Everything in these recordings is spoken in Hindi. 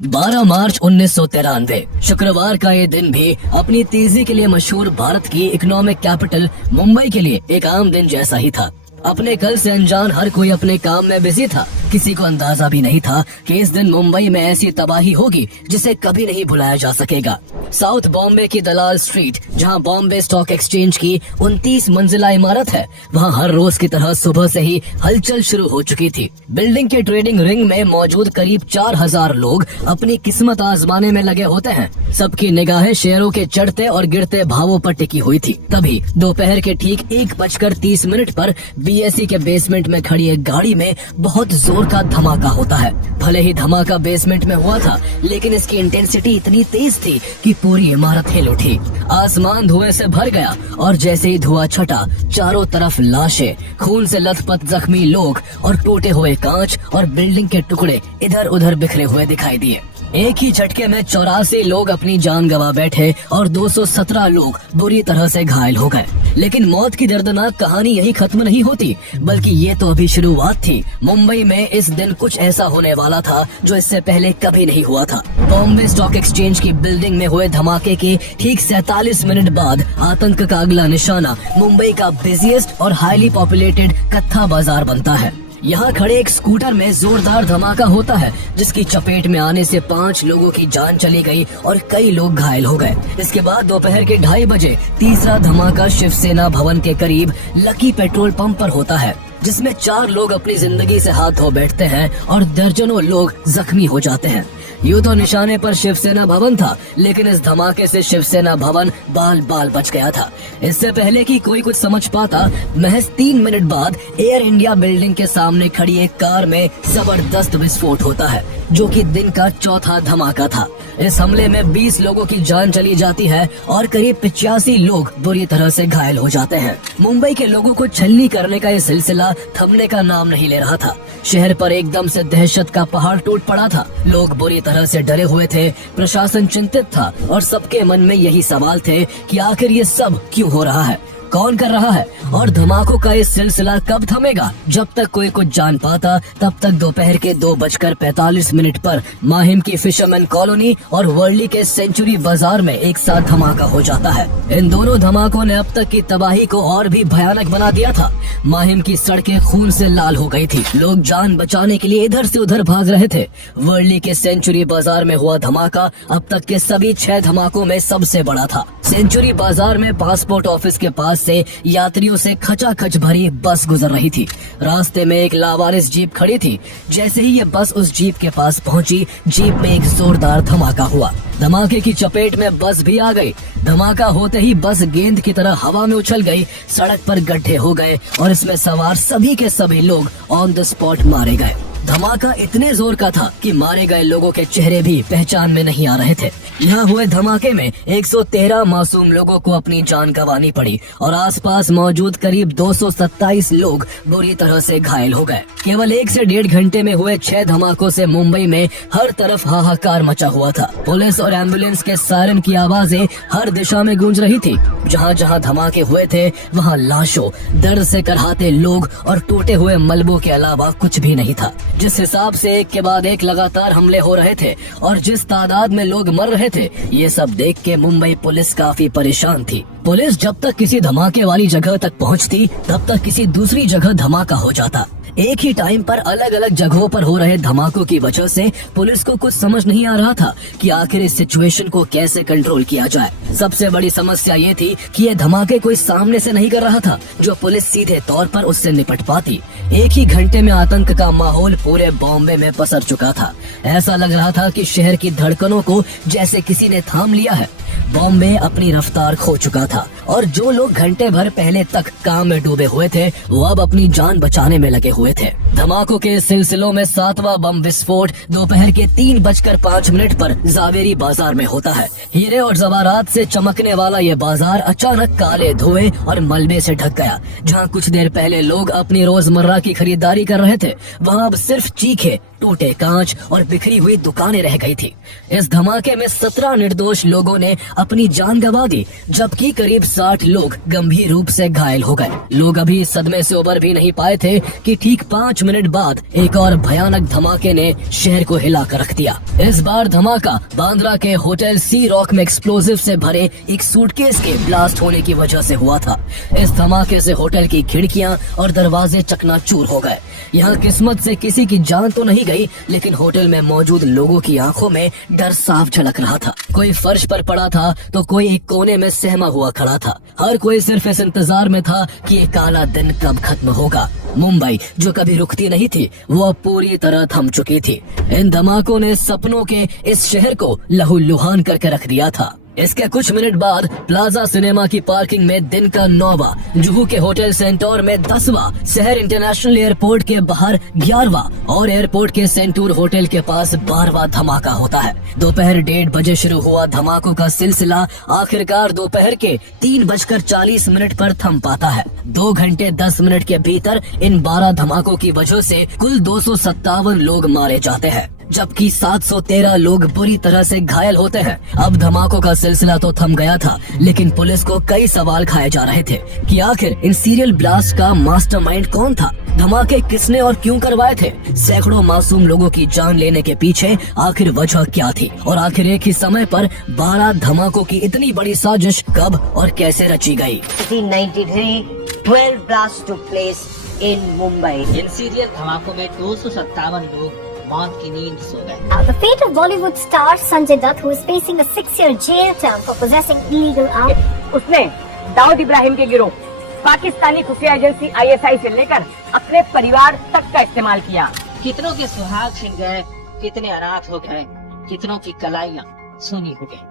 12 मार्च 1993 शुक्रवार का ये दिन भी अपनी तेजी के लिए मशहूर भारत की इकोनॉमिक कैपिटल मुंबई के लिए एक आम दिन जैसा ही था। अपने कल से अनजान हर कोई अपने काम में बिजी था। किसी को अंदाजा भी नहीं था कि इस दिन मुंबई में ऐसी तबाही होगी जिसे कभी नहीं भुलाया जा सकेगा। साउथ बॉम्बे की दलाल स्ट्रीट, जहां बॉम्बे स्टॉक एक्सचेंज की 29 मंजिला इमारत है, वहां हर रोज की तरह सुबह से ही हलचल शुरू हो चुकी थी। बिल्डिंग के ट्रेडिंग रिंग में मौजूद करीब 4000 लोग अपनी किस्मत आजमाने में लगे होते हैं। सबकी निगाहें शेयरों के चढ़ते और गिरते भावों पर टिकी हुई थी। तभी दोपहर के ठीक 1:30 पर बीएसई के बेसमेंट में खड़ी एक गाड़ी में बहुत जोर का धमाका होता है। भले ही धमाका बेसमेंट में हुआ था, लेकिन इसकी इंटेंसिटी इतनी तेज थी कि पूरी इमारत हिल उठी। आसमान धुएं से भर गया और जैसे ही धुआं छटा, चारों तरफ लाशें, खून से लथपथ जख्मी लोग और टूटे हुए कांच और बिल्डिंग के टुकड़े इधर उधर बिखरे हुए दिखाई दिए। एक ही झटके में 84 लोग अपनी जान गंवा बैठे और 217 लोग बुरी तरह से घायल हो गए। लेकिन मौत की दर्दनाक कहानी यही खत्म नहीं होती, बल्कि ये तो अभी शुरुआत थी। मुंबई में इस दिन कुछ ऐसा होने वाला था जो इससे पहले कभी नहीं हुआ था। बॉम्बे स्टॉक एक्सचेंज की बिल्डिंग में हुए धमाके के ठीक 47 मिनट बाद आतंक का अगला निशाना मुंबई का बिजिएस्ट और हाईली पॉपुलेटेड कत्था बाजार बनता है। यहाँ खड़े एक स्कूटर में जोरदार धमाका होता है, जिसकी चपेट में आने से 5 लोगों की जान चली गई और कई लोग घायल हो गए। इसके बाद दोपहर के 2:30 बजे तीसरा धमाका शिवसेना भवन के करीब लकी पेट्रोल पंप पर होता है, जिसमें 4 लोग अपनी जिंदगी से हाथ धो बैठते हैं और दर्जनों लोग जख्मी हो जाते हैं। यूं तो निशाने पर शिवसेना भवन था, लेकिन इस धमाके से शिवसेना भवन बाल बाल बच गया था। इससे पहले कि कोई कुछ समझ पाता, महज 3 मिनट बाद एयर इंडिया बिल्डिंग के सामने खड़ी एक कार में जबरदस्त विस्फोट होता है, जो कि दिन का चौथा धमाका था। इस हमले में 20 लोगों की जान चली जाती है और करीब 85 लोग बुरी तरह से घायल हो जाते हैं। मुंबई के लोगों को छलनी करने का ये सिलसिला थमने का नाम नहीं ले रहा था। शहर पर एकदम से दहशत का पहाड़ टूट पड़ा था। लोग बुरी तरह से डरे हुए थे, प्रशासन चिंतित था और सबके मन में यही सवाल थे कि आखिर ये सब क्यों हो रहा है, कौन कर रहा है और धमाकों का ये सिलसिला कब थमेगा। जब तक कोई कुछ जान पाता, तब तक दोपहर के 2:45 पर माहिम की फिशरमैन कॉलोनी और वर्ली के सेंचुरी बाजार में एक साथ धमाका हो जाता है। इन दोनों धमाकों ने अब तक की तबाही को और भी भयानक बना दिया था। माहिम की सड़कें खून से लाल हो गई थी। लोग जान बचाने के लिए इधर से उधर भाग रहे थे। वर्ली के सेंचुरी बाजार में हुआ धमाका अब तक के सभी 6 धमाकों में सबसे बड़ा था। सेंचुरी बाजार में पासपोर्ट ऑफिस के पास से यात्रियों से खचाखच भरी बस गुजर रही थी। रास्ते में एक लावारिस जीप खड़ी थी। जैसे ही ये बस उस जीप के पास पहुंची, जीप में एक जोरदार धमाका हुआ। धमाके की चपेट में बस भी आ गई। धमाका होते ही बस गेंद की तरह हवा में उछल गई, सड़क पर गड्ढे हो गए और इसमें सवार सभी के सभी लोग ऑन द स्पॉट मारे गए। धमाका इतने जोर का था कि मारे गए लोगों के चेहरे भी पहचान में नहीं आ रहे थे। यहाँ हुए धमाके में 113 मासूम लोगों को अपनी जान गंवानी पड़ी और आसपास मौजूद करीब 227 लोग बुरी तरह से घायल हो गए। केवल 1 से 1.5 घंटे में हुए 6 धमाकों से मुंबई में हर तरफ हाहाकार मचा हुआ था। पुलिस और एम्बुलेंस के सायरन की आवाजें हर दिशा में गूंज रही थी। जहाँ जहाँ धमाके हुए थे, वहाँ लाशों, दर्द से करहाते लोग और टूटे हुए मलबों के अलावा कुछ भी नहीं था। जिस हिसाब से एक के बाद एक लगातार हमले हो रहे थे और जिस तादाद में लोग मर रहे थे, ये सब देख के मुंबई पुलिस काफी परेशान थी। पुलिस जब तक किसी धमाके वाली जगह तक पहुंचती, तब तक किसी दूसरी जगह धमाका हो जाता। एक ही टाइम पर अलग अलग जगहों पर हो रहे धमाकों की वजह से पुलिस को कुछ समझ नहीं आ रहा था कि आखिर इस सिचुएशन को कैसे कंट्रोल किया जाए। सबसे बड़ी समस्या ये थी कि ये धमाके कोई सामने से नहीं कर रहा था, जो पुलिस सीधे तौर पर उससे निपट पाती। एक ही घंटे में आतंक का माहौल पूरे बॉम्बे में पसर चुका था। ऐसा लग रहा था कि शहर की धड़कनों को जैसे किसी ने थाम लिया है। बॉम्बे अपनी रफ्तार खो चुका था और जो लोग घंटे भर पहले तक काम में डूबे हुए थे, वो अब अपनी जान बचाने में लगे हुए थे। धमाकों के सिलसिलों में 7वां बम विस्फोट दोपहर के 3:05 पर जावेरी बाजार में होता है। हीरे और जवारात से चमकने वाला ये बाजार अचानक काले धुएं और मलबे से ढक गया। जहाँ कुछ देर पहले लोग अपनी रोजमर्रा की खरीदारी कर रहे थे, वहाँ अब सिर्फ चीखे, टूटे कांच और बिखरी हुई दुकानें रह गई थी। इस धमाके में 17 निर्दोष लोगों ने अपनी जान गंवा दी, जबकि करीब 60 लोग गंभीर रूप से घायल हो गए। लोग अभी इस सदमे से उबर भी नहीं पाए थे कि ठीक 5 मिनट बाद एक और भयानक धमाके ने शहर को हिला कर रख दिया। इस बार धमाका बांद्रा के होटल सी रॉक में एक्सप्लोजिव से भरे एक सूटकेस के ब्लास्ट होने की वजह से हुआ था। इस धमाके से होटल की खिड़कियां और दरवाजे चकनाचूर हो गए। यहाँ किस्मत से किसी की जान तो नहीं गई, लेकिन होटल में मौजूद लोगों की आंखों में डर साफ झलक रहा था। कोई फर्श पर पड़ा था तो कोई एक कोने में सहमा हुआ खड़ा था। हर कोई सिर्फ इस इंतजार में था कि ये काला दिन कब खत्म होगा। मुंबई जो कभी रुकती नहीं थी, वो अब पूरी तरह थम चुकी थी। इन धमाकों ने सपनों के इस शहर को लहूलुहान करके रख दिया था। इसके कुछ मिनट बाद प्लाजा सिनेमा की पार्किंग में दिन का 9वां, जुहू के होटल सेंटोर में 10वां, शहर इंटरनेशनल एयरपोर्ट के बाहर 11वां और एयरपोर्ट के सेंटूर होटल के पास 12वां धमाका होता है। दोपहर 1:30 बजे शुरू हुआ धमाकों का सिलसिला आखिरकार दोपहर के 3:40 पर थम पाता है। 2 घंटे 10 मिनट के भीतर इन 12 धमाकों की वजह से कुल 257 लोग मारे जाते हैं, जबकि 713 लोग बुरी तरह से घायल होते हैं। अब धमाकों का सिलसिला तो थम गया था, लेकिन पुलिस को कई सवाल खाए जा रहे थे कि आखिर इन सीरियल ब्लास्ट का मास्टरमाइंड कौन था, धमाके किसने और क्यों करवाए थे, सैकड़ों मासूम लोगों की जान लेने के पीछे आखिर वजह क्या थी, और आखिर एक ही समय पर 12 धमाकों की इतनी बड़ी साजिश कब और कैसे रची गई। 12 blasts took place in Mumbai. इन सीरियल धमाकों में 257 लोग मौत की नींद सो गए। The fate of Bollywood star Sanjay Dutt, who is facing a 6-year jail term for possessing illegal arms. उसने दाऊद इब्राहिम के गिरोह पाकिस्तानी खुफिया एजेंसी ISI से लेकर अपने परिवार तक का इस्तेमाल किया। कितनों के सुहाग छिन गए, कितने अनाथ हो गए, कितनों की कलाइयाँ सुनी हो गई।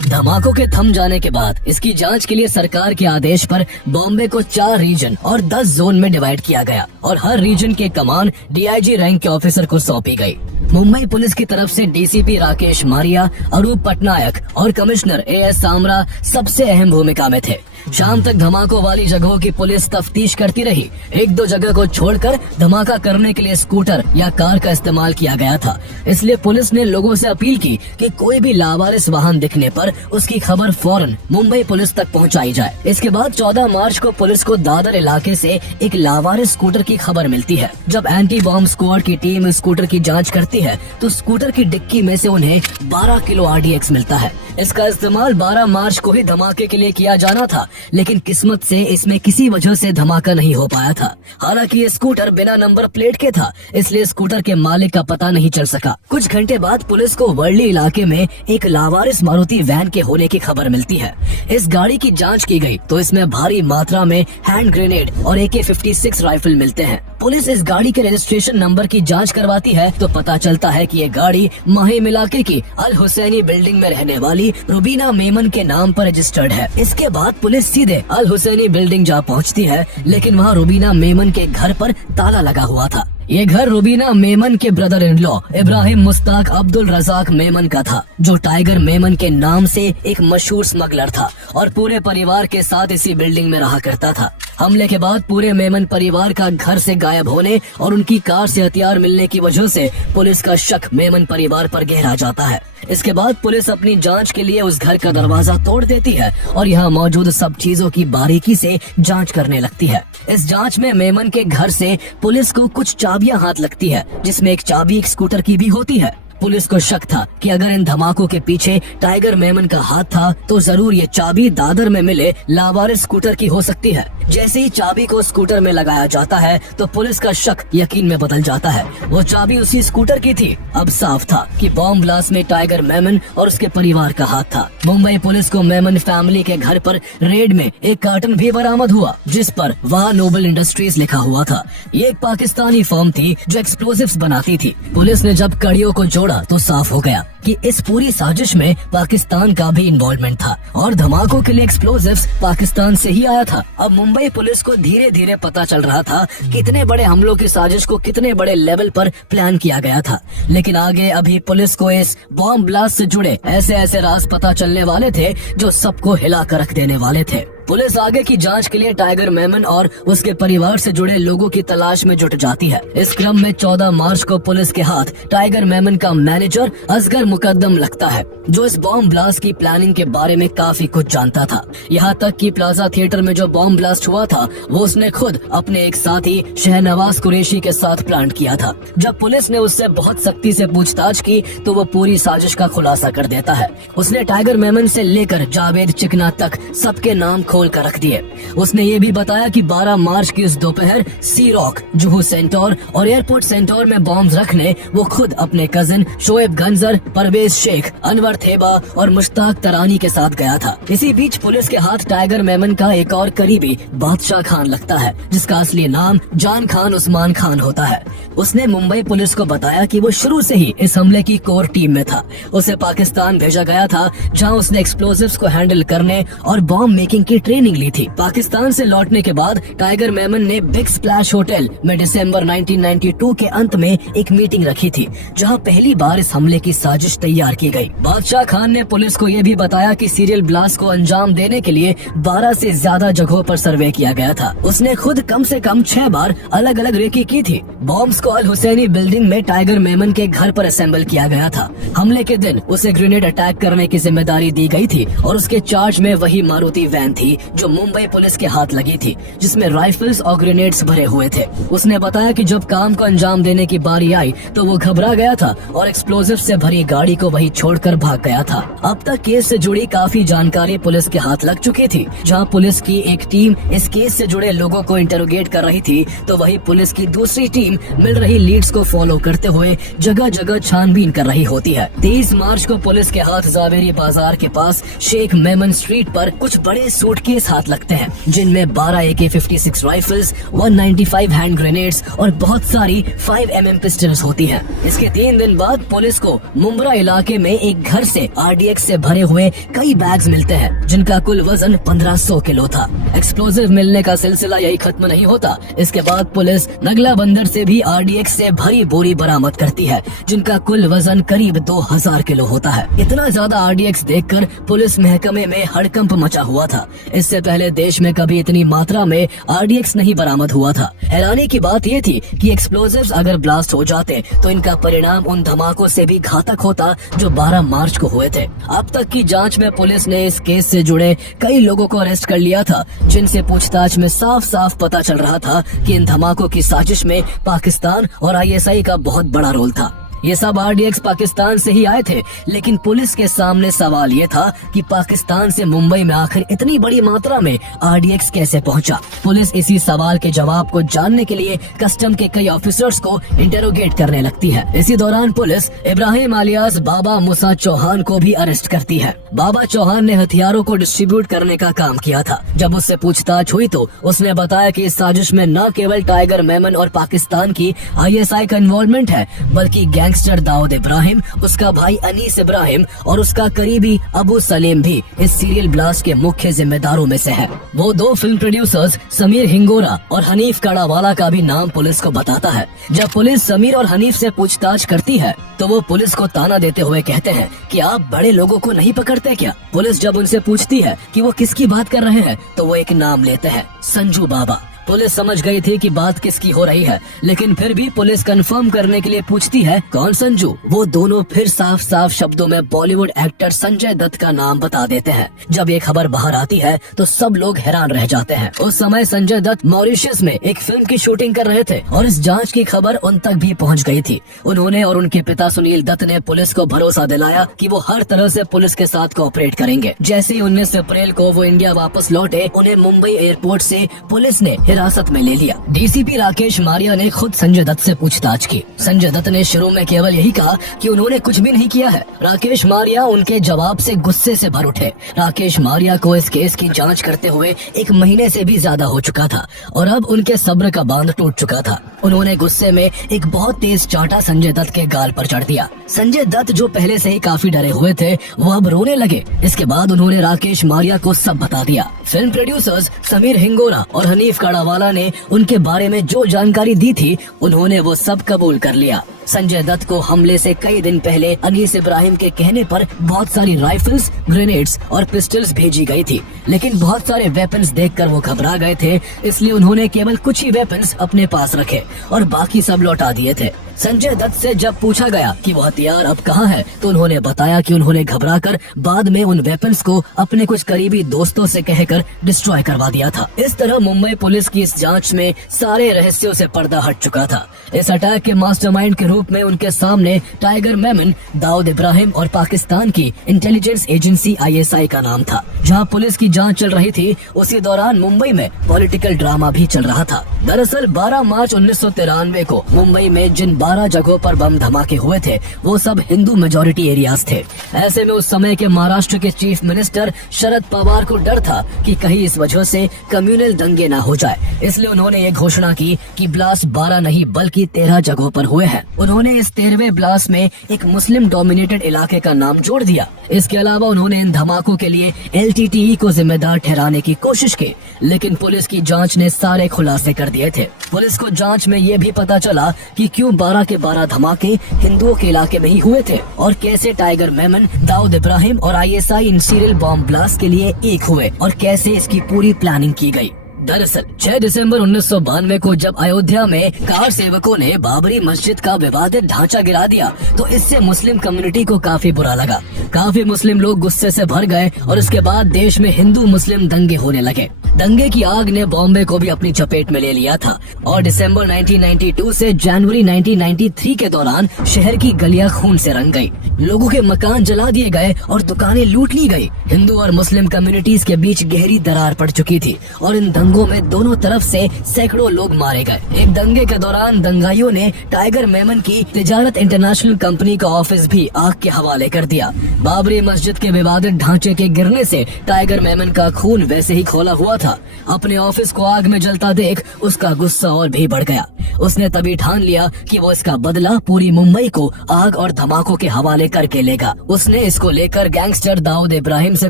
धमाकों के थम जाने के बाद इसकी जांच के लिए सरकार के आदेश पर बॉम्बे को 4 रीजन और 10 जोन में डिवाइड किया गया और हर रीजन के कमान DIG रैंक के ऑफिसर को सौंपी गई। मुंबई पुलिस की तरफ से DCP राकेश मारिया, अरूप पटनायक और कमिश्नर AS सामरा सबसे अहम भूमिका में थे। शाम तक धमाकों वाली जगहों की पुलिस तफ्तीश करती रही। 1-2 जगह को छोड़कर धमाका करने के लिए स्कूटर या कार का इस्तेमाल किया गया था। इसलिए पुलिस ने लोगों से अपील की कि कोई भी लावारिस वाहन दिखने पर उसकी खबर फौरन मुंबई पुलिस तक पहुंचाई जाए। इसके बाद 14 मार्च को पुलिस को दादर इलाके से एक लावारिस स्कूटर की खबर मिलती है। जब एंटी बॉम्ब स्क्वाड की टीम स्कूटर की जाँच करती है तो स्कूटर की डिक्की में से उन्हें 12 किलो RDX मिलता है। इसका इस्तेमाल 12 मार्च को ही धमाके के लिए किया जाना था, लेकिन किस्मत से इसमें किसी वजह से धमाका नहीं हो पाया था। हालांकि ये स्कूटर बिना नंबर प्लेट के था, इसलिए स्कूटर के मालिक का पता नहीं चल सका। कुछ घंटे बाद पुलिस को वर्ली इलाके में एक लावारिस मारुति वैन के होने की खबर मिलती है। इस गाड़ी की जांच की गई तो इसमें भारी मात्रा में हैंड ग्रेनेड और AK-56 राइफल मिलते हैं। पुलिस इस गाड़ी के रजिस्ट्रेशन नंबर की जांच करवाती है तो पता चलता है कि ये गाड़ी माहिम इलाके की अल हुसैनी बिल्डिंग में रहने वाली रुबीना मेमन के नाम पर रजिस्टर्ड है। इसके बाद पुलिस सीधे अल हुसैनी बिल्डिंग जा पहुंचती है, लेकिन वहां रुबीना मेमन के घर पर ताला लगा हुआ था। ये घर रुबीना मेमन के brother in law Ibrahim Mushtaq Abdul Razak Memon का था, जो टाइगर मेमन के नाम से एक मशहूर स्मगलर था और पूरे परिवार के साथ इसी बिल्डिंग में रहा करता था। हमले के बाद पूरे मेमन परिवार का घर से गायब होने और उनकी कार से हथियार मिलने की वजह से पुलिस का शक मेमन परिवार पर गहरा जाता है। इसके बाद पुलिस अपनी जांच के लिए उस घर का दरवाजा तोड़ देती है और यहाँ मौजूद सब चीजों की बारीकी से जांच करने लगती है। इस जांच में मेमन के घर से पुलिस को कुछ चाबियां हाथ लगती है, जिसमें एक चाबी एक स्कूटर की भी होती है। पुलिस को शक था कि अगर इन धमाकों के पीछे टाइगर मेमन का हाथ था तो जरूर ये चाबी दादर में मिले लावारिस स्कूटर की हो सकती है। जैसे ही चाबी को स्कूटर में लगाया जाता है तो पुलिस का शक यकीन में बदल जाता है। वो चाबी उसी स्कूटर की थी। अब साफ था कि बॉम्ब ब्लास्ट में टाइगर मेमन और उसके परिवार का हाथ था। मुंबई पुलिस को मेमन फैमिली के घर पर रेड में एक कार्टन भी बरामद हुआ, जिस पर वाह नोबल इंडस्ट्रीज लिखा हुआ था। ये एक पाकिस्तानी फर्म थी जो एक्सप्लोजिव्स बनाती थी। पुलिस ने जब कड़ियों को जोड़ा तो साफ हो गया कि इस पूरी साजिश में पाकिस्तान का भी इन्वॉल्वमेंट था और धमाकों के लिए एक्सप्लोजिव्स पाकिस्तान से ही आया था। अब मुंबई पुलिस को धीरे धीरे पता चल रहा था कितने बड़े हमलों की साजिश को कितने बड़े लेवल पर प्लान किया गया था। लेकिन आगे अभी पुलिस को इस बॉम्ब ब्लास्ट से जुड़े ऐसे राज पता चलने वाले थे जो सबको हिला कर रख देने वाले थे। पुलिस आगे की जांच के लिए टाइगर मेमन और उसके परिवार से जुड़े लोगों की तलाश में जुट जाती है। इस क्रम में 14 मार्च को पुलिस के हाथ टाइगर मेमन का मैनेजर असगर मुकद्दम लगता है, जो इस बॉम्ब ब्लास्ट की प्लानिंग के बारे में काफी कुछ जानता था। यहाँ तक कि प्लाजा थिएटर में जो बॉम्ब ब्लास्ट हुआ था वो उसने खुद अपने एक साथी शहनवाज कुरैशी के साथ प्लान किया था। जब पुलिस ने उससे बहुत सख्ती से पूछताछ की तो वो पूरी साजिश का खुलासा कर देता है। उसने टाइगर मेमन से लेकर जावेद चिकना तक सबके नाम खोल कर रख दिए। उसने ये भी बताया कि 12 मार्च की उस दोपहर सी रॉक, जुहू सेंटोर और एयरपोर्ट सेंटोर में बॉम्ब रखने वो खुद अपने कजिन शोएब गंजर, परवेज शेख, अनवर थेबा और मुश्ताक तरानी के साथ गया था। इसी बीच पुलिस के हाथ टाइगर मेमन का एक और करीबी बादशाह खान लगता है, जिसका असली नाम जान खान उस्मान खान होता है। उसने मुंबई पुलिस को बताया कि वो शुरू से ही इस हमले की कोर टीम में था। उसे पाकिस्तान भेजा गया था, जहां उसने एक्सप्लोजिव्स को हैंडल करने और बॉम्ब मेकिंग की ट्रेनिंग ली थी। पाकिस्तान से लौटने के बाद टाइगर मेमन ने बिग स्प्लैश होटल में दिसंबर 1992 के अंत में एक मीटिंग रखी थी, जहां पहली बार इस हमले की साजिश तैयार की गई। बादशाह खान ने पुलिस को ये भी बताया कि सीरियल ब्लास्ट को अंजाम देने के लिए 12 से ज्यादा जगहों पर सर्वे किया गया था। उसने खुद कम से कम 6 बार अलग अलग रेकी की थी। बॉम्ब्स को अल हुसैनी बिल्डिंग में टाइगर मेमन के घर पर असेंबल किया गया था। हमले के दिन उसे ग्रेनेड अटैक करने की जिम्मेदारी दी गई थी और उसके चार्ज में वही मारुति वैन थी जो मुंबई पुलिस के हाथ लगी थी, जिसमें राइफल्स और ग्रेनेड्स भरे हुए थे। उसने बताया कि जब काम को अंजाम देने की बारी आई तो वो घबरा गया था और एक्सप्लोजिव से भरी गाड़ी को वहीं छोड़कर भाग गया था। अब तक केस से जुड़ी काफी जानकारी पुलिस के हाथ लग चुकी थी। जहां पुलिस की एक टीम इस केस से जुड़े लोगों को इंटरोगेट कर रही थी, तो वहीं पुलिस की दूसरी टीम मिल रही लीड्स को फॉलो करते हुए जगह जगह छानबीन कर रही होती है। 23 मार्च को पुलिस के हाथ जावेरी बाजार के पास शेख मेमन स्ट्रीट पर कुछ बड़े सूटकेस हाथ लगते हैं, जिनमें 12 AK-56 राइफल्स, 195 हैंड ग्रेनेड्स और बहुत सारी 5mm पिस्टल्स होती हैं। इसके 3 दिन बाद पुलिस को मुंब्रा इलाके में एक घर से RDX से भरे हुए कई बैग्स मिलते हैं, जिनका कुल वजन 1500 किलो था। एक्सप्लोजिव मिलने का सिलसिला यही खत्म नहीं होता। इसके बाद पुलिस नगला बंदर से भी RDX से भरी बोरी बरामद करती है, जिनका कुल वजन करीब 2000 किलो होता है। इतना ज्यादा RDX देखकर पुलिस महकमे में हड़कंप मचा हुआ था। इससे पहले देश में कभी इतनी मात्रा में RDX नहीं बरामद हुआ था। हैरानी की बात यह थी कि एक्सप्लोजिव्स अगर ब्लास्ट हो जाते तो इनका परिणाम उन धमाकों से भी घातक होता जो 12 मार्च को हुए थे। अब तक की जांच में पुलिस ने इस केस से जुड़े कई लोगों को अरेस्ट कर लिया था, जिनसे पूछताछ में साफ साफ पता चल रहा था कि इन धमाकों की साजिश में पाकिस्तान और ISI का बहुत बड़ा रोल था। ये सब RDX पाकिस्तान से ही आए थे, लेकिन पुलिस के सामने सवाल ये था कि पाकिस्तान से मुंबई में आखिर इतनी बड़ी मात्रा में RDX कैसे पहुंचा। पुलिस इसी सवाल के जवाब को जानने के लिए कस्टम के कई ऑफिसर्स को इंटेरोगेट करने लगती है। इसी दौरान पुलिस इब्राहिम अलियास बाबा मूसा चौहान को भी अरेस्ट करती है। बाबा चौहान ने हथियारों को डिस्ट्रीब्यूट करने का काम किया था। जब उससे पूछताछ हुई तो उसने बताया कि इस साजिश में न केवल टाइगर मेमन और पाकिस्तान की ISI का इन्वॉल्वमेंट है, बल्कि गैंगस्टर दाऊद इब्राहिम, उसका भाई अनीस इब्राहिम और उसका करीबी अबू सलीम भी इस सीरियल ब्लास्ट के मुख्य जिम्मेदारों में से है। वो 2 फिल्म प्रोड्यूसर्स समीर हिंगोरा और हनीफ कड़ावाला का भी नाम पुलिस को बताता है। जब पुलिस समीर और हनीफ से पूछताछ करती है तो वो पुलिस को ताना देते हुए कहते हैं कि आप बड़े लोगों को नहीं पकड़ते क्या। पुलिस जब उनसे पूछती है कि वो किसकी बात कर रहे हैं तो वो एक नाम लेते हैं, संजू बाबा। पुलिस समझ गई थी कि बात किसकी हो रही है, लेकिन फिर भी पुलिस कंफर्म करने के लिए पूछती है, कौन संजू। वो दोनों फिर साफ साफ शब्दों में बॉलीवुड एक्टर संजय दत्त का नाम बता देते हैं। जब ये खबर बाहर आती है तो सब लोग हैरान रह जाते हैं। उस समय संजय दत्त मॉरिशस में एक फिल्म की शूटिंग कर रहे थे और इस जांच की खबर उन तक भी पहुंच गई थी। उन्होंने और उनके पिता सुनील दत्त ने पुलिस को भरोसा दिलाया कि वो हर तरह से पुलिस के साथ कोऑपरेट करेंगे। जैसे ही 19 अप्रैल को वो इंडिया वापस लौटे, उन्हें मुंबई एयरपोर्ट से पुलिस ने हिरासत में ले लिया। डीसीपी राकेश मारिया ने खुद संजय दत्त से पूछताछ की। संजय दत्त ने शुरू में केवल यही कहा कि उन्होंने कुछ भी नहीं किया है। राकेश मारिया उनके जवाब से गुस्से से भर उठे। राकेश मारिया को इस केस की जांच करते हुए 1 महीने से भी ज्यादा हो चुका था और अब उनके सब्र का बांध टूट चुका था। उन्होंने गुस्से में एक बहुत तेज चांटा संजय दत्त के गाल पर चढ़ दिया। संजय दत्त जो पहले से ही काफी डरे हुए थे, वो अब रोने लगे। इसके बाद उन्होंने राकेश मारिया को सब बता दिया। फिल्म प्रोड्यूसर्स समीर हिंगोरा और हनीफ कड़ावाला ने उनके बारे में जो जानकारी दी थी, उन्होंने वो सब कबूल कर लिया। संजय दत्त को हमले से कई दिन पहले अनीस इब्राहिम के कहने पर बहुत सारी राइफल्स, ग्रेनेड्स और पिस्टल्स भेजी गई थी, लेकिन बहुत सारे वेपन्स देखकर वो घबरा गए थे, इसलिए उन्होंने केवल कुछ ही वेपन्स अपने पास रखे और बाकी सब लौटा दिए थे। संजय दत्त से जब पूछा गया कि वो हथियार अब कहाँ है, तो उन्होंने बताया कि उन्होंने घबराकर बाद में उन वेपन्स को अपने कुछ करीबी दोस्तों से कहकर डिस्ट्रॉय करवा दिया था। इस तरह मुंबई पुलिस की इस जांच में सारे रहस्यों से पर्दा हट चुका था। इस अटैक के मास्टरमाइंड के रूप में उनके सामने टाइगर मेमन, दाऊद इब्राहिम और पाकिस्तान की इंटेलिजेंस एजेंसी ISI का नाम था। जहां पुलिस की जांच चल रही थी, उसी दौरान मुंबई में पॉलिटिकल ड्रामा भी चल रहा था। दरअसल 12 मार्च 1993 को मुंबई में जिन 12 जगहों पर बम धमाके हुए थे, वो सब हिंदू मेजोरिटी एरियाज थे। ऐसे में उस समय के महाराष्ट्र के चीफ मिनिस्टर शरद पवार को डर था कि कहीं इस वजह से कम्युनल दंगे न हो जाए, इसलिए उन्होंने ये घोषणा की कि ब्लास्ट 12 नहीं बल्कि 13 जगहों पर हुए हैं। उन्होंने इस 13वें ब्लास्ट में एक मुस्लिम डोमिनेटेड इलाके का नाम जोड़ दिया। इसके अलावा उन्होंने इन धमाकों के लिए LTTE को जिम्मेदार ठहराने की कोशिश की, लेकिन पुलिस की जांच ने सारे खुलासे कर दिए थे। पुलिस को जांच में ये भी पता चला कि क्यों 12 के 12 धमाके हिंदुओं के इलाके में ही हुए थे और कैसे टाइगर मेमन, दाऊद इब्राहिम और ISI in serial bomb blast के लिए एक हुए और कैसे इसकी पूरी प्लानिंग की गई। दरअसल 6 दिसंबर 1992 को जब अयोध्या में कार सेवकों ने बाबरी मस्जिद का विवादित ढांचा गिरा दिया, तो इससे मुस्लिम कम्युनिटी को काफी बुरा लगा। काफी मुस्लिम लोग गुस्से से भर गए और उसके बाद देश में हिंदू मुस्लिम दंगे होने लगे। दंगे की आग ने बॉम्बे को भी अपनी चपेट में ले लिया था और दिसंबर 1992 से जनवरी 1993 के दौरान शहर की गलियां खून से रंग गई। लोगों के मकान जला दिए गए और दुकानें लूट ली गई। हिंदू और मुस्लिम कम्युनिटीज के बीच गहरी दरार पड़ चुकी थी और इन दंगों में दोनों तरफ से सैकड़ों लोग मारे गए। एक दंगे के दौरान दंगाइयों ने टाइगर मेमन की तिजारत इंटरनेशनल कंपनी का ऑफिस भी आग के हवाले कर दिया। बाबरी मस्जिद के विवादित ढांचे के गिरने से टाइगर मेमन का खून वैसे ही खौला हुआ था। अपने ऑफिस को आग में जलता देख उसका गुस्सा और भी बढ़ गया। उसने तभी ठान लिया कि वो इसका बदला पूरी मुंबई को आग और धमाकों के हवाले करके लेगा। उसने इसको लेकर गैंगस्टर दाऊद इब्राहिम से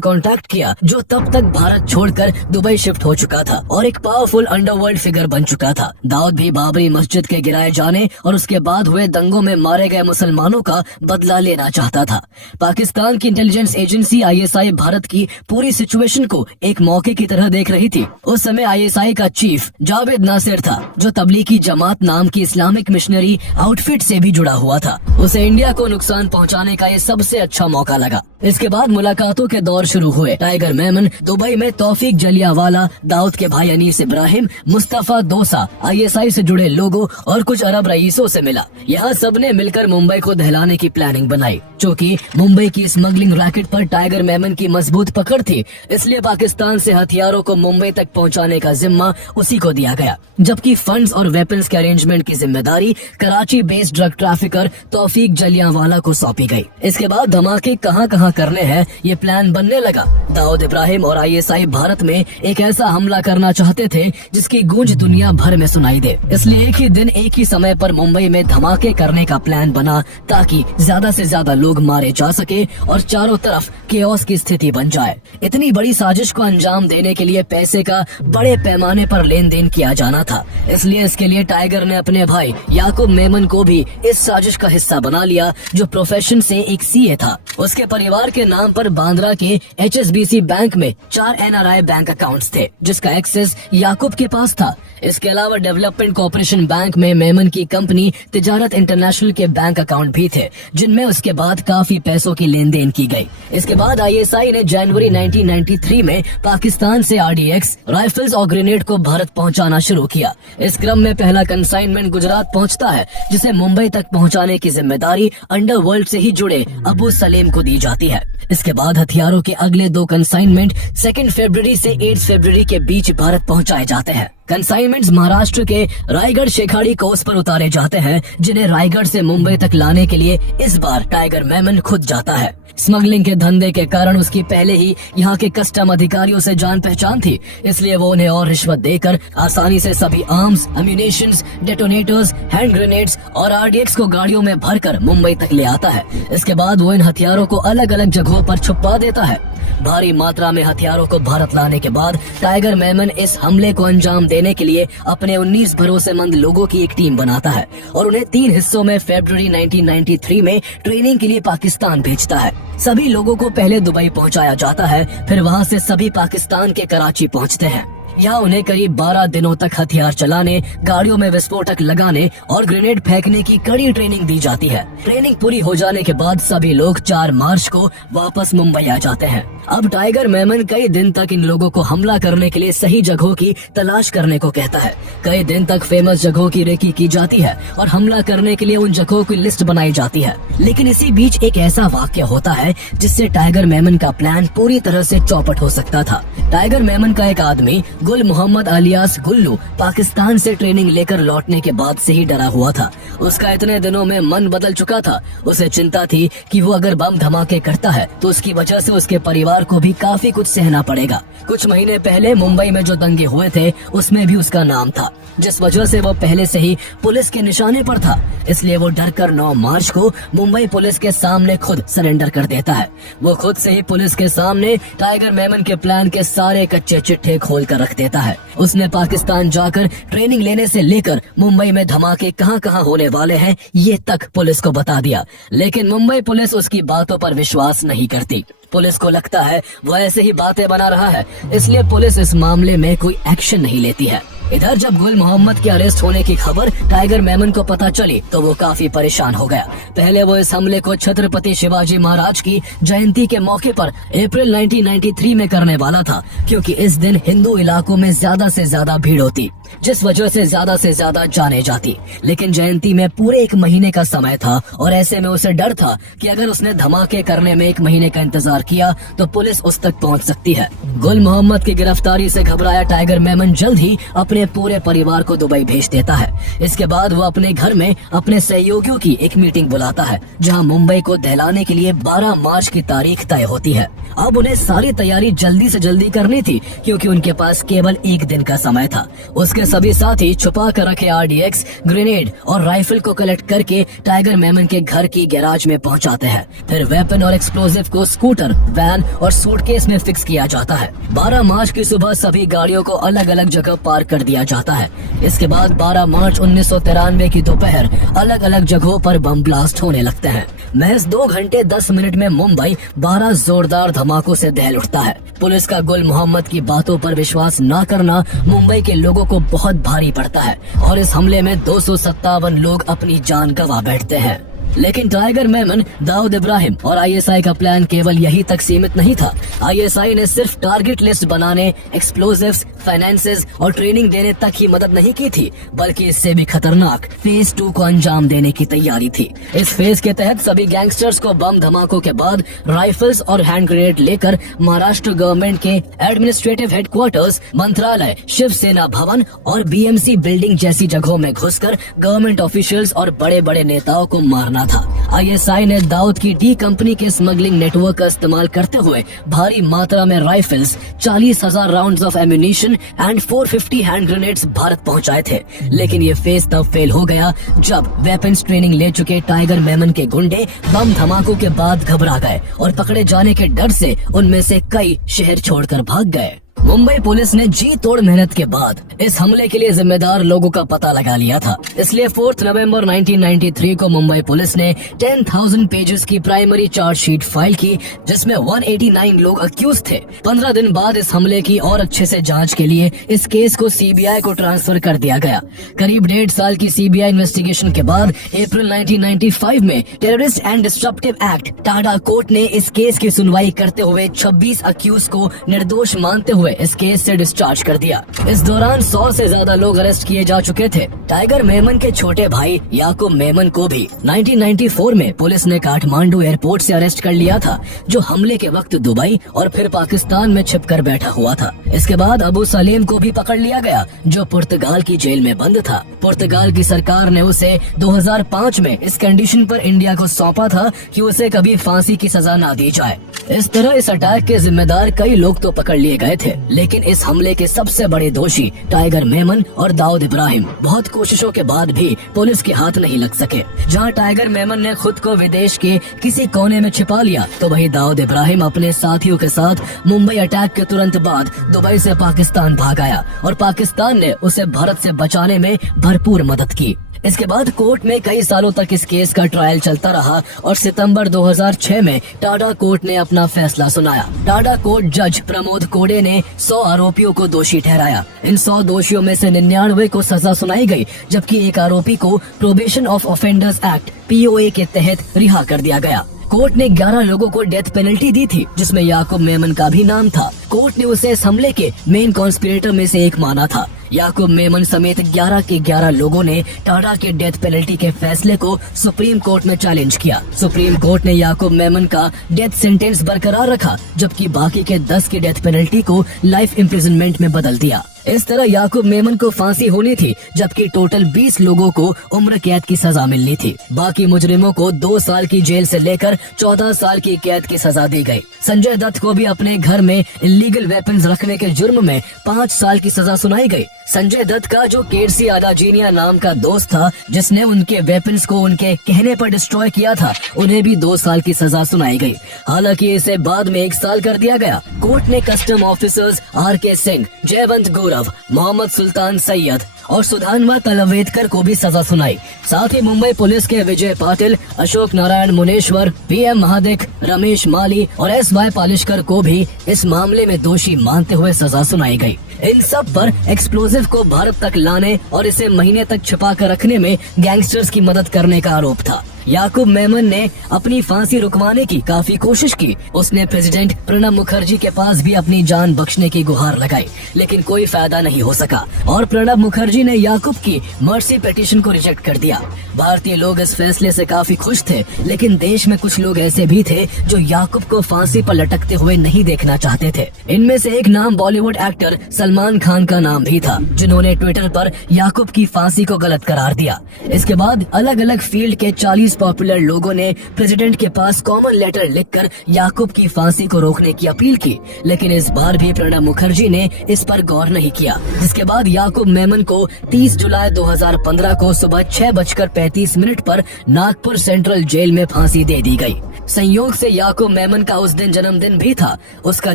कांटेक्ट किया, जो तब तक भारत छोड़कर दुबई शिफ्ट हो चुका था और एक पावरफुल अंडरवर्ल्ड फिगर बन चुका था। दाऊद भी बाबरी मस्जिद के गिराए जाने और उसके बाद हुए दंगों में मारे गए मुसलमानों का बदला लेना चाहता था। पाकिस्तान की इंटेलिजेंस एजेंसी ISI भारत की पूरी सिचुएशन को एक मौके की तरह देख रही थी। उस समय ISI का चीफ जावेद नासिर था, जो तबलीगी जमात नाम की इस्लामिक मिशनरी आउटफिट से भी जुड़ा हुआ था। उसे इंडिया को नुकसान पहुंचाने का ये सबसे अच्छा मौका लगा। इसके बाद मुलाकातों के दौर शुरू हुए। टाइगर मेमन दुबई में तौफीक जलियावाला, दाऊद के भाई अनीस इब्राहिम, मुस्तफा दोसा, ISI से जुड़े लोगों और कुछ अरब रईसों से मिला। यहाँ सबने मिलकर मुंबई को दहलाने की प्लानिंग बनाई। चूँकि मुंबई की स्मगलिंग रैकेट पर टाइगर मेमन की मजबूत पकड़ थी, इसलिए पाकिस्तान से हथियारों को मुंबई तक पहुंचाने का जिम्मा उसी को दिया गया, जबकि फंड्स और वेपन्स के अरेंजमेंट की जिम्मेदारी कराची बेस्ड ड्रग ट्रैफिकर तौफीक जलियांवाला को सौंपी गई। इसके बाद धमाके कहां करने हैं ये प्लान बनने लगा। दाऊद इब्राहिम और ISI भारत में एक ऐसा हमला करना चाहते थे जिसकी गूंज दुनिया भर में सुनाई दे, इसलिए एक ही दिन एक ही समय पर मुंबई में धमाके करने का प्लान बना, ताकि ज्यादा से ज्यादा लोग मारे जा सके और चारों तरफ केओस की स्थिति बन जाए। इतनी बड़ी साजिश को अंजाम देने के लिए पैसे का बड़े पैमाने पर लेन देन किया जाना था, इसलिए इसके लिए टाइगर ने अपने भाई याकूब मेमन को भी इस साजिश का हिस्सा बना लिया, जो प्रोफेशन से एक CA था। उसके परिवार के नाम पर बांद्रा के HSBC बैंक में 4 NRI बैंक अकाउंट्स थे, जिसका एक्सेस याकूब के पास था। इसके अलावा डेवलपमेंट कॉर्पोरेशन बैंक में मेमन की कंपनी तिजारत इंटरनेशनल के बैंक अकाउंट भी थे, जिनमें उसके बाद काफी पैसों की लेन देन की गई। इसके बाद ISI ने जनवरी 1993 में पाकिस्तान से RDX, राइफल्स और ग्रेनेड को भारत पहुंचाना शुरू किया। इस क्रम में पहला कंसाइनमेंट गुजरात पहुंचता है, जिसे मुंबई तक पहुंचाने की जिम्मेदारी अंडरवर्ल्ड से ही जुड़े अबू सलीम को दी जाती है। इसके बाद हथियारों के अगले 2 कंसाइनमेंट 2 फरवरी से 8 फरवरी के बीच भारत पहुंचाए जाते हैं। कंसाइनमेंट्स महाराष्ट्र के रायगढ़ शेखाड़ी कोस्ट पर उतारे जाते हैं, जिन्हें रायगढ़ से मुंबई तक लाने के लिए इस बार टाइगर मेमन खुद जाता है। स्मगलिंग के धंधे के कारण उसकी पहले ही यहाँ के कस्टम अधिकारियों से जान पहचान थी, इसलिए वो उन्हें और रिश्वत देकर आसानी से सभी arms, ammunitions, detonators, hand grenades और RDX को गाड़ियों में भरकर मुंबई तक ले आता है। इसके बाद वो इन हथियारों को अलग अलग जगहों पर छुपा देता है। भारी मात्रा में हथियारों को भारत लाने के बाद टाइगर मेमन इस हमले को अंजाम देने के लिए अपने 19 भरोसेमंद लोगों की एक टीम बनाता है और उन्हें 3 हिस्सों में फरवरी 1993 में ट्रेनिंग के लिए पाकिस्तान भेजता है। सभी लोगों को पहले दुबई पहुंचाया जाता है, फिर वहां से सभी पाकिस्तान के कराची पहुंचते हैं। यहाँ उन्हें करीब 12 दिनों तक हथियार चलाने, गाड़ियों में विस्फोटक लगाने और ग्रेनेड फेंकने की कड़ी ट्रेनिंग दी जाती है। ट्रेनिंग पूरी हो जाने के बाद सभी लोग 4 मार्च को वापस मुंबई आ जाते हैं। अब टाइगर मेमन कई दिन तक इन लोगों को हमला करने के लिए सही जगहों की तलाश करने को कहता है। कई दिन तक फेमस जगहों की रेकी की जाती है और हमला करने के लिए उन जगहों की लिस्ट बनाई जाती है। लेकिन इसी बीच एक ऐसा वाक्य होता है जिससे टाइगर मेमन का प्लान पूरी तरह से चौपट हो सकता था। टाइगर मेमन का एक आदमी गुल मोहम्मद अलियास गुल्लू पाकिस्तान से ट्रेनिंग लेकर लौटने के बाद से ही डरा हुआ था। उसका इतने दिनों में मन बदल चुका था। उसे चिंता थी कि वो अगर बम धमाके करता है तो उसकी वजह से उसके परिवार को भी काफी कुछ सहना पड़ेगा। कुछ महीने पहले मुंबई में जो दंगे हुए थे उसमें भी उसका नाम था, जिस वजह से वो पहले से ही पुलिस के निशाने पर था। इसलिए वो डरकर 9 मार्च को मुंबई पुलिस के सामने खुद सरेंडर कर देता है। वो खुद से ही पुलिस के सामने टाइगर मेमन के प्लान के सारे कच्चे चिट्ठे खोल कर रख देता है। उसने पाकिस्तान जाकर ट्रेनिंग लेने से लेकर मुंबई में धमाके कहां कहां होने वाले हैं ये तक पुलिस को बता दिया। लेकिन मुंबई पुलिस उसकी बातों पर विश्वास नहीं करती। पुलिस को लगता है वो ऐसे ही बातें बना रहा है, इसलिए पुलिस इस मामले में कोई एक्शन नहीं लेती है। इधर जब गुल मोहम्मद के अरेस्ट होने की खबर टाइगर मेमन को पता चली तो वो काफी परेशान हो गया। पहले वो इस हमले को छत्रपति शिवाजी महाराज की जयंती के मौके पर अप्रैल 1993 में करने वाला था, क्योंकि इस दिन हिंदू इलाकों में ज्यादा से ज्यादा भीड़ होती, जिस वजह से ज्यादा जाने जाती। लेकिन जयंती में पूरे 1 महीने का समय था और ऐसे में उसे डर था कि अगर उसने धमाके करने में 1 महीने का इंतजार किया तो पुलिस उस तक पहुंच सकती है। गुल मोहम्मद की गिरफ्तारी से घबराया टाइगर मेमन जल्द ही अपने पूरे परिवार को दुबई भेज देता है। इसके बाद वो अपने घर में अपने सहयोगियों की एक मीटिंग बुलाता है, जहां मुंबई को दहलाने के लिए 12 मार्च की तारीख तय होती है। अब उन्हें सारी तैयारी जल्दी से जल्दी करनी थी, क्योंकि उनके पास केवल 1 दिन का समय था। उसके सभी साथी छुपा कर रखे RDX, ग्रेनेड और राइफल को कलेक्ट करके टाइगर मेमन के घर की गैराज में पहुंचाते हैं। फिर वेपन और एक्सप्लोजिव को स्कूटर, वैन और सूटकेस में फिक्स किया जाता है। 12 मार्च की सुबह सभी गाड़ियों को अलग अलग जगह पार्क कर दिया जाता है। इसके बाद 12 मार्च 1993 की दोपहर अलग अलग जगहों पर बम ब्लास्ट होने लगते हैं। महज 2 घंटे 10 मिनट में मुंबई 12 जोरदार धमाकों से दहल उठता है। पुलिस का गुल मोहम्मद की बातों पर विश्वास न करना मुंबई के लोगों को बहुत भारी पड़ता है और इस हमले में 257 लोग अपनी जान गंवा बैठते हैं। लेकिन टाइगर मेमन, दाऊद इब्राहिम और ISI का प्लान केवल यही तक सीमित नहीं था। ISI ने सिर्फ टारगेट लिस्ट बनाने, एक्सप्लोजिव्स, फाइनेंसेस और ट्रेनिंग देने तक ही मदद नहीं की थी, बल्कि इससे भी खतरनाक फेज 2 को अंजाम देने की तैयारी थी। इस फेज के तहत सभी गैंगस्टर्स को बम धमाकों के बाद राइफल्स और हैंड ग्रेनेड लेकर महाराष्ट्र गवर्नमेंट के एडमिनिस्ट्रेटिव हेडक्वार्टर्स, मंत्रालय, शिवसेना भवन और BMC बिल्डिंग जैसी जगहों में घुसकर गवर्नमेंट ऑफिशियल्स और बड़े बड़े नेताओं को मारना था। ISI ने दाऊद की D कंपनी के स्मगलिंग नेटवर्क का इस्तेमाल करते हुए भारी मात्रा में rifles, 40,000 rounds of ammunition and 450 hand grenades Bharat पहुंचाए थे। लेकिन ये फेज तब फेल हो गया जब वेपन्स ट्रेनिंग ले चुके टाइगर मेमन के गुंडे बम धमाकों के बाद घबरा गए और पकड़े जाने के डर से उनमें से कई शहर छोड़कर भाग गए। मुंबई पुलिस ने जी तोड़ मेहनत के बाद इस हमले के लिए जिम्मेदार लोगों का पता लगा लिया था। इसलिए 4 नवंबर 1993 को मुंबई पुलिस ने 10,000 पेजेस की प्राइमरी चार्जशीट फाइल की, जिसमें 189 लोग अक्यूज थे। 15 दिन बाद इस हमले की और अच्छे से जांच के लिए इस केस को CBI को ट्रांसफर कर दिया गया। करीब 1.5 साल की CBI इन्वेस्टिगेशन के बाद अप्रैल 1995 में terrorist and disruptive act TADA court ने इस केस की सुनवाई करते हुए 26 अक्यूज को निर्दोष मानते हुए हुए इस केस से डिस्चार्ज कर दिया। इस दौरान 100 से ज्यादा लोग अरेस्ट किए जा चुके थे। टाइगर मेमन के छोटे भाई याकूब मेमन को भी 1994 में पुलिस ने काठमांडू एयरपोर्ट से अरेस्ट कर लिया था, जो हमले के वक्त दुबई और फिर पाकिस्तान में छिपकर बैठा हुआ था। इसके बाद अबू सलीम को भी पकड़ लिया गया, जो पुर्तगाल की जेल में बंद था। पुर्तगाल की सरकार ने उसे 2005 में इस कंडीशन पर इंडिया को सौंपा था कि उसे कभी फांसी की सजा ना दी जाए। इस तरह इस अटैक के जिम्मेदार कई लोग तो पकड़ लिए गए थे, लेकिन इस हमले के सबसे बड़े दोषी टाइगर मेमन और दाऊद इब्राहिम बहुत कोशिशों के बाद भी पुलिस के हाथ नहीं लग सके। जहां टाइगर मेमन ने खुद को विदेश के किसी कोने में छिपा लिया, तो वहीं दाऊद इब्राहिम अपने साथियों के साथ मुंबई अटैक के तुरंत बाद दुबई से पाकिस्तान भाग आया और पाकिस्तान ने उसे भारत से बचाने में भरपूर मदद की। इसके बाद कोर्ट में कई सालों तक इस केस का ट्रायल चलता रहा और सितंबर 2006 में टाडा कोर्ट ने अपना फैसला सुनाया। टाडा कोर्ट जज प्रमोद कोडे ने 100 आरोपियों को दोषी ठहराया। इन 100 दोषियों में से 99 को सजा सुनाई गई, जबकि एक आरोपी को probation of offenders act POA के तहत रिहा कर दिया गया। कोर्ट ने 11 लोगों को डेथ पेनल्टी दी थी, जिसमें याकूब मेमन का भी नाम था। कोर्ट ने उसे इस हमले के मेन कॉन्स्पिरेटर में से एक माना था। याकूब मेमन समेत 11 के 11 लोगों ने टाडा के डेथ पेनल्टी के फैसले को सुप्रीम कोर्ट में चैलेंज किया। सुप्रीम कोर्ट ने याकूब मेमन का डेथ सेंटेंस बरकरार रखा, जबकि बाकी के 10 की डेथ पेनल्टी को लाइफ इम्प्रिजनमेंट में बदल दिया। इस तरह याकूब मेमन को फांसी होनी थी, जबकि टोटल 20 लोगों को उम्र कैद की सजा मिलनी थी। बाकी मुजरिमों को 2 साल की जेल से लेकर 14 साल की कैद की सजा दी गई। संजय दत्त को भी अपने घर में इलीगल वेपन्स रखने के जुर्म में 5 साल की सजा सुनाई गई। संजय दत्त का जो केरसी आदाजीनिया नाम का दोस्त था, जिसने उनके वेपन्स को उनके कहने पर डिस्ट्रॉय किया था, उन्हें भी 2 साल की सजा सुनाई गई। हालांकि इसे बाद में 1 साल कर दिया गया। कोर्ट ने कस्टम ऑफिसर्स RK सिंह, जयवंत गौरव, मोहम्मद सुल्तान सैयद और सुधान्वा तलवेदकर को भी सजा सुनाई। साथ ही मुंबई पुलिस के विजय पाटिल, अशोक नारायण मुनेश्वर, PM महादिक, रमेश माली और SY पालिशकर को भी इस मामले में दोषी मानते हुए सजा सुनाई गई। इन सब पर एक्सप्लोजिव को भारत तक लाने और इसे महीने तक छिपा कर रखने में गैंगस्टर्स की मदद करने का आरोप था। याकूब मेमन ने अपनी फांसी रुकवाने की काफी कोशिश की। उसने प्रेसिडेंट प्रणब मुखर्जी के पास भी अपनी जान बख्शने की गुहार लगाई, लेकिन कोई फायदा नहीं हो सका और प्रणब मुखर्जी ने याकूब की मर्सी पिटीशन को रिजेक्ट कर दिया। भारतीय लोग इस फैसले से काफी खुश थे, लेकिन देश में कुछ लोग ऐसे भी थे जो याकूब को फांसी पर लटकते हुए नहीं देखना चाहते थे। इनमें से एक नाम बॉलीवुड एक्टर सलमान खान का नाम भी था, जिन्होंने ट्विटर पर याकूब की फांसी को गलत करार दिया। इसके बाद अलग अलग फील्ड के 40 पॉपुलर लोगों ने प्रेसिडेंट के पास कॉमन लेटर लिखकर याकूब की फांसी को रोकने की अपील की, लेकिन इस बार भी प्रणब मुखर्जी ने इस पर गौर नहीं किया। जिसके बाद याकूब मेमन को 30 जुलाई 2015 को सुबह 6:35 पर नागपुर सेंट्रल जेल में फांसी दे दी गई। संयोग से याकूब मेमन का उस दिन जन्मदिन भी था। उसका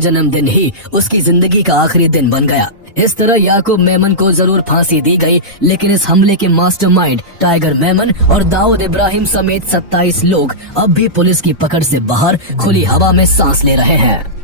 जन्मदिन ही उसकी जिंदगी का आखिरी दिन बन गया। इस तरह याकूब मेमन को जरूर फांसी दी गई, लेकिन इस हमले के मास्टरमाइंड टाइगर मेमन और दाऊद इब्राहिम समेत 27 लोग अब भी पुलिस की पकड़ से बाहर खुली हवा में सांस ले रहे हैं।